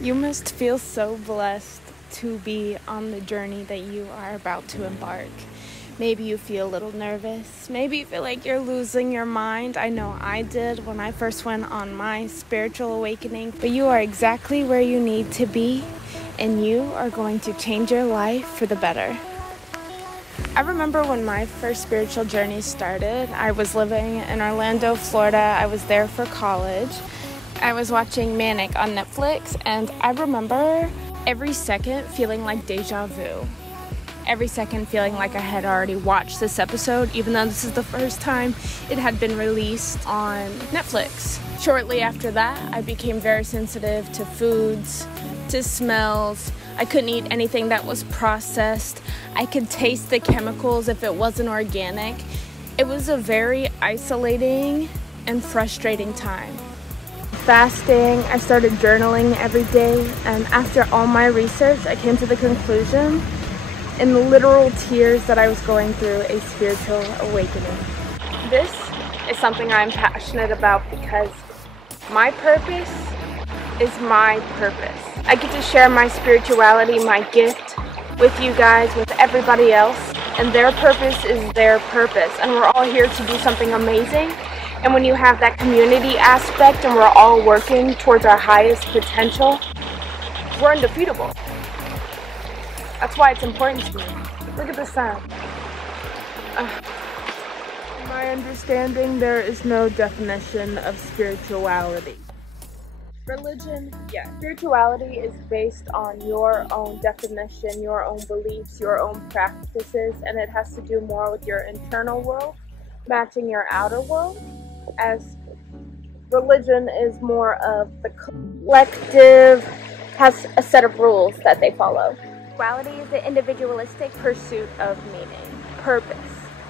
You must feel so blessed to be on the journey that you are about to embark. Maybe you feel a little nervous. Maybe you feel like you're losing your mind. I know I did when I first went on my spiritual awakening. But you are exactly where you need to be, and you are going to change your life for the better. I remember when my first spiritual journey started. I was living in Orlando, Florida. I was there for college. I was watching Manic on Netflix, and I remember every second feeling like deja vu. Every second feeling like I had already watched this episode, even though this is the first time it had been released on Netflix. Shortly after that, I became very sensitive to foods, to smells. I couldn't eat anything that was processed. I could taste the chemicals if it wasn't organic. It was a very isolating and frustrating time. Fasting, I started journaling every day, and after all my research, I came to the conclusion, in literal tears, that I was going through a spiritual awakening. This is something I'm passionate about because my purpose is my purpose. I get to share my spirituality, my gift, with you guys, with everybody else, and their purpose is their purpose, and we're all here to do something amazing. And when you have that community aspect and we're all working towards our highest potential, we're undefeatable. That's why it's important to me. Look at the sun. In my understanding, there is no definition of spirituality. Religion, yeah. Spirituality is based on your own definition, your own beliefs, your own practices, and it has to do more with your internal world, matching your outer world, as religion is more of the collective, has a set of rules that they follow. Spirituality is the individualistic pursuit of meaning, purpose,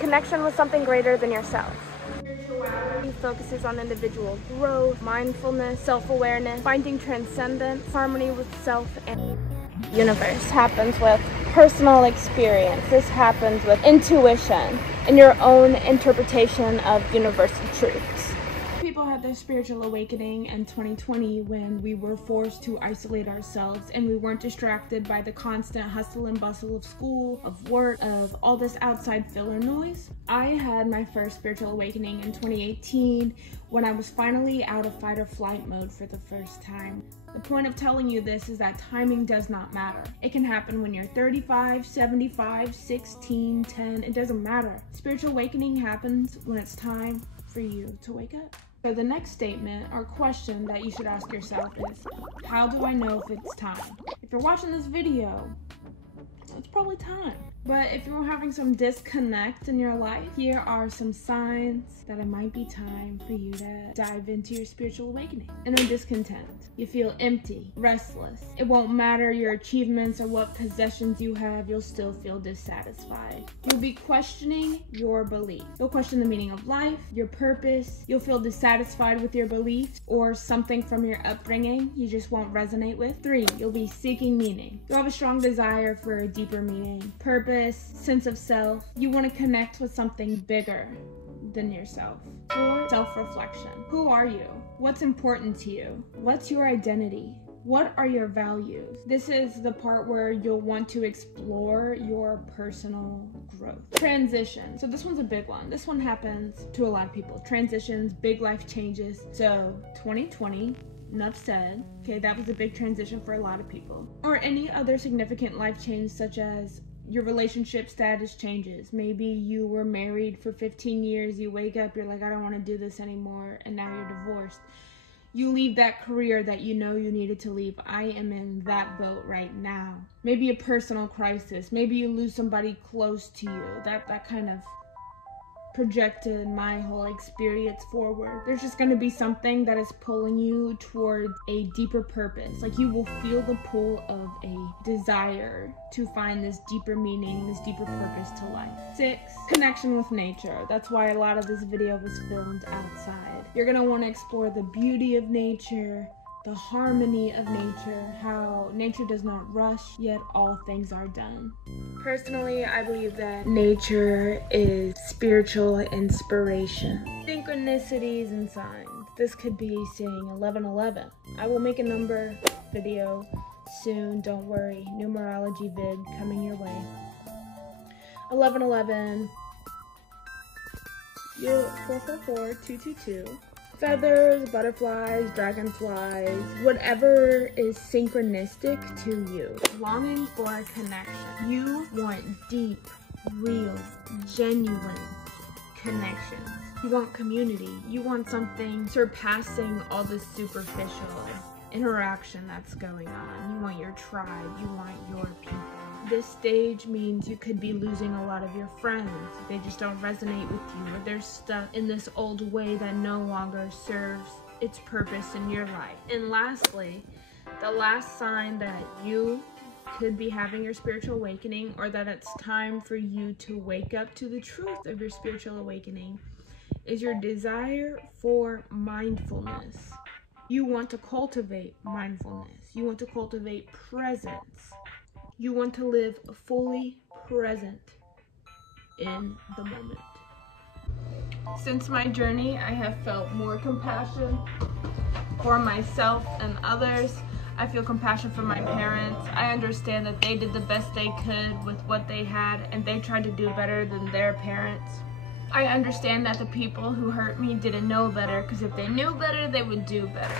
connection with something greater than yourself. Spirituality focuses on individual growth, mindfulness, self-awareness, finding transcendence, harmony with self and universe. Happens with personal experience. This happens with intuition and your own interpretation of universal truths. People had their spiritual awakening in 2020 when we were forced to isolate ourselves and we weren't distracted by the constant hustle and bustle of school, of work, of all this outside filler noise. I had my first spiritual awakening in 2018 when I was finally out of fight or flight mode for the first time. The point of telling you this is that timing does not matter. It can happen when you're 35, 75, 16, 10, it doesn't matter. Spiritual awakening happens when it's time for you to wake up. So the next statement or question that you should ask yourself is, how do I know if it's time? If you're watching this video, it's probably time. But if you're having some disconnect in your life, here are some signs that it might be time for you to dive into your spiritual awakening. Inner discontent. You feel empty, restless. It won't matter your achievements or what possessions you have, you'll still feel dissatisfied. You'll be questioning your beliefs. You'll question the meaning of life, your purpose. You'll feel dissatisfied with your beliefs or something from your upbringing you just won't resonate with. 3, you'll be seeking meaning. You'll have a strong desire for a deeper meaning, purpose, sense of self. You want to connect with something bigger than yourself. 4, self-reflection. Who are you? What's important to you? What's your identity? What are your values? This is the part where you'll want to explore your personal growth. Transition. So this one's a big one. This one happens to a lot of people. Transitions, big life changes. So 2020, enough said. Okay, that was a big transition for a lot of people. Or any other significant life change, such as your relationship status changes. Maybe you were married for 15 years, you wake up, you're like, I don't want to do this anymore, and now you're divorced. You leave that career that you know you needed to leave. I am in that boat right now. Maybe a personal crisis. Maybe you lose somebody close to you. That kind of projected my whole experience forward. There's just going to be something that is pulling you towards a deeper purpose. Like you will feel the pull of a desire to find this deeper meaning, this deeper purpose to life. 6, connection with nature. That's why a lot of this video was filmed outside. You're going to want to explore the beauty of nature, the harmony of nature, how nature does not rush, yet all things are done. Personally, I believe that nature is spiritual inspiration. Synchronicities and signs. This could be saying 1111. I will make a number video soon, don't worry. Numerology vid coming your way. 1111. 444 222. Feathers, butterflies, dragonflies, whatever is synchronistic to you. Longing for a connection. You want deep, real, genuine connections. You want community. You want something surpassing all the superficial interaction that's going on. You want your tribe. You want your people. This stage means you could be losing a lot of your friends. They just don't resonate with you, or they're stuck in this old way that no longer serves its purpose in your life. And lastly, the last sign that you could be having your spiritual awakening, or that it's time for you to wake up to the truth of your spiritual awakening, is your desire for mindfulness. You want to cultivate mindfulness. You want to cultivate presence. You want to live fully present in the moment. Since my journey, I have felt more compassion for myself and others. I feel compassion for my parents. I understand that they did the best they could with what they had, and they tried to do better than their parents. I understand that the people who hurt me didn't know better, because if they knew better, they would do better.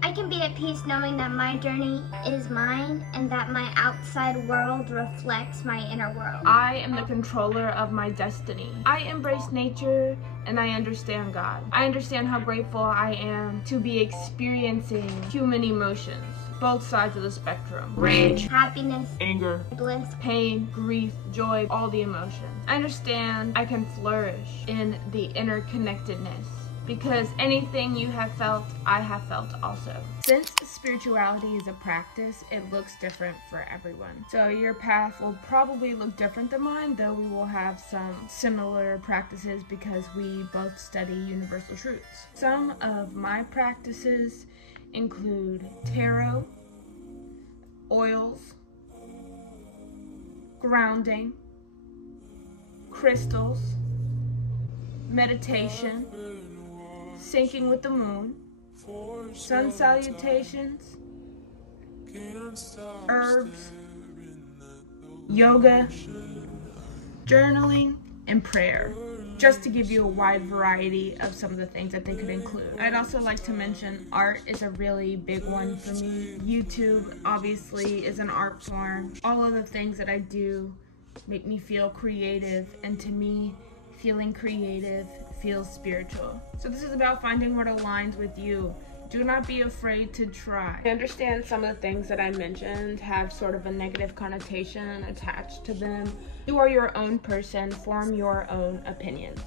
I can be at peace knowing that my journey is mine and that my outside world reflects my inner world. I am the controller of my destiny. I embrace nature and I understand God. I understand how grateful I am to be experiencing human emotions. Both sides of the spectrum. Rage, happiness, anger, bliss, pain, grief, joy, all the emotions. I understand I can flourish in the interconnectedness, because anything you have felt, I have felt also. Since spirituality is a practice, it looks different for everyone. So your path will probably look different than mine, though we will have some similar practices because we both study universal truths. Some of my practices include tarot, oils, grounding, crystals, meditation, syncing with the moon, sun salutations, herbs, yoga, journaling, and prayer. Just to give you a wide variety of some of the things that they could include. I'd also like to mention art is a really big one for me. YouTube obviously is an art form. All of the things that I do make me feel creative, and to me, feeling creative feels spiritual. So this is about finding what aligns with you. Do not be afraid to try. I understand some of the things that I mentioned have sort of a negative connotation attached to them. You are your own person, form your own opinions.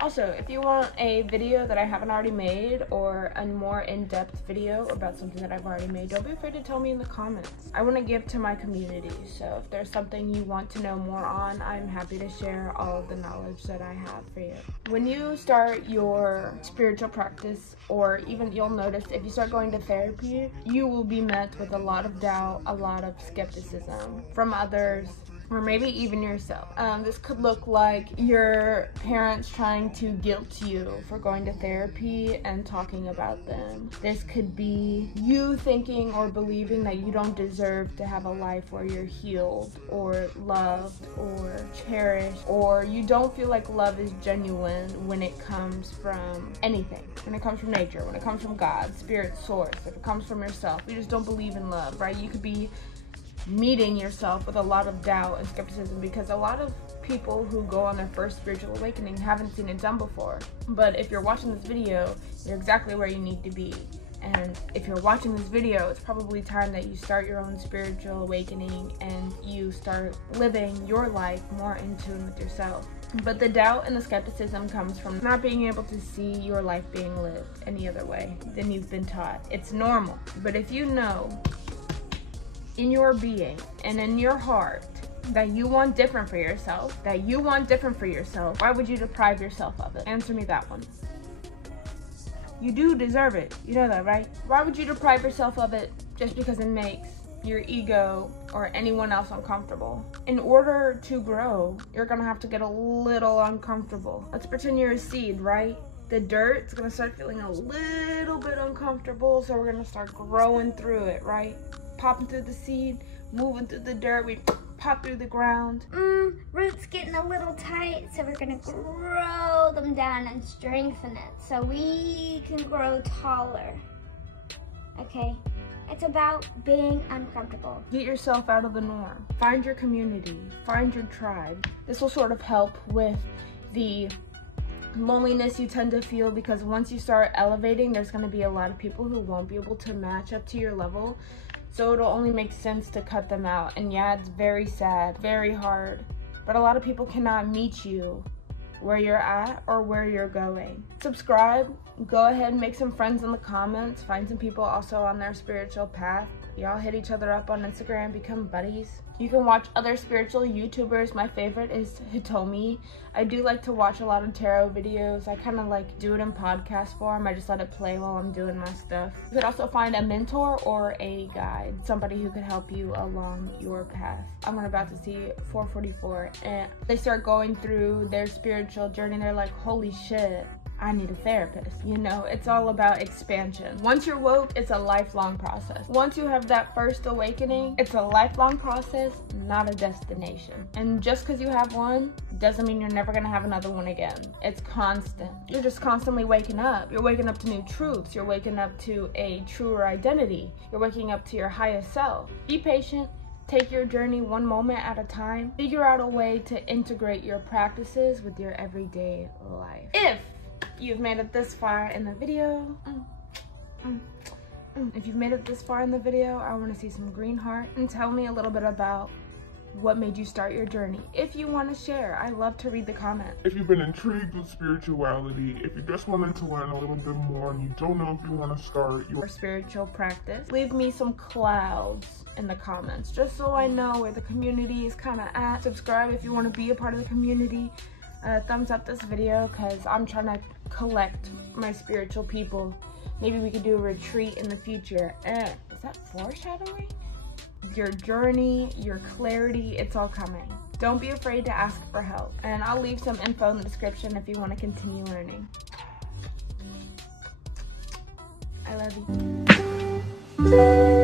Also, if you want a video that I haven't already made, or a more in-depth video about something that I've already made, don't be afraid to tell me in the comments. I want to give to my community, so if there's something you want to know more on, I'm happy to share all of the knowledge that I have for you. When you start your spiritual practice, or even you'll notice if you start going to therapy, you will be met with a lot of doubt, a lot of skepticism from others, or maybe even yourself. This could look like your parents trying to guilt you for going to therapy and talking about them. This could be you thinking or believing that you don't deserve to have a life where you're healed or loved or cherished, or you don't feel like love is genuine when it comes from anything. When it comes from nature, when it comes from God, spirit, source, if it comes from yourself, you just don't believe in love, right? You could be meeting yourself with a lot of doubt and skepticism, because a lot of people who go on their first spiritual awakening haven't seen it done before. But if you're watching this video, you're exactly where you need to be. And if you're watching this video, it's probably time that you start your own spiritual awakening and you start living your life more in tune with yourself. But the doubt and the skepticism comes from not being able to see your life being lived any other way than you've been taught. It's normal. But if you know in your being and in your heart that you want different for yourself, why would you deprive yourself of it? Answer me that one. You do deserve it. You know that, right? Why would you deprive yourself of it just because it makes your ego or anyone else uncomfortable? In order to grow, you're gonna have to get a little uncomfortable. Let's pretend you're a seed, right? the dirt, it's gonna start feeling a little bit uncomfortable, so we're gonna start growing through it, right? Popping through the seed, moving through the dirt, we pop through the ground. Roots getting a little tight, so we're gonna grow them down and strengthen it so we can grow taller. Okay? It's about being uncomfortable. Get yourself out of the norm. Find your community, find your tribe. This will sort of help with the loneliness you tend to feel, because once you start elevating, there's going to be a lot of people who won't be able to match up to your level. So it'll only make sense to cut them out. And yeah, it's very sad, very hard, but a lot of people cannot meet you where you're at or where you're going. Subscribe, go ahead and make some friends in the comments, find some people also on their spiritual path. Y'all hit each other up on Instagram, become buddies. You can watch other spiritual YouTubers. My favorite is Hitomi. I do like to watch a lot of tarot videos. I kind of like do it in podcast form. I just let it play while I'm doing my stuff. You could also find a mentor or a guide, somebody who could help you along your path. I'm about to see 444 and they start going through their spiritual journey. They're like, holy shit, I need a therapist. You know, it's all about expansion. Once you're woke, it's a lifelong process. Once you have that first awakening, it's a lifelong process, not a destination. And just because you have one doesn't mean you're never gonna have another one again. It's constant. You're just constantly waking up. You're waking up to new truths. You're waking up to a truer identity. You're waking up to your highest self. Be patient. Take your journey one moment at a time. Figure out a way to integrate your practices with your everyday life. If you've made it this far in the video, if you've made it this far in the video, I want to see some green heart and tell me a little bit about what made you start your journey. If you want to share, I love to read the comments. If you've been intrigued with spirituality, if you just wanted to learn a little bit more and you don't know if you want to start your spiritual practice, leave me some clouds in the comments just so I know where the community is kind of at. Subscribe if you want to be a part of the community. Thumbs up this video because I'm trying to collect my spiritual people. Maybe we could do a retreat in the future. Is that foreshadowing? Your journey, your clarity, it's all coming. Don't be afraid to ask for help. And I'll leave some info in the description if you want to continue learning. I love you.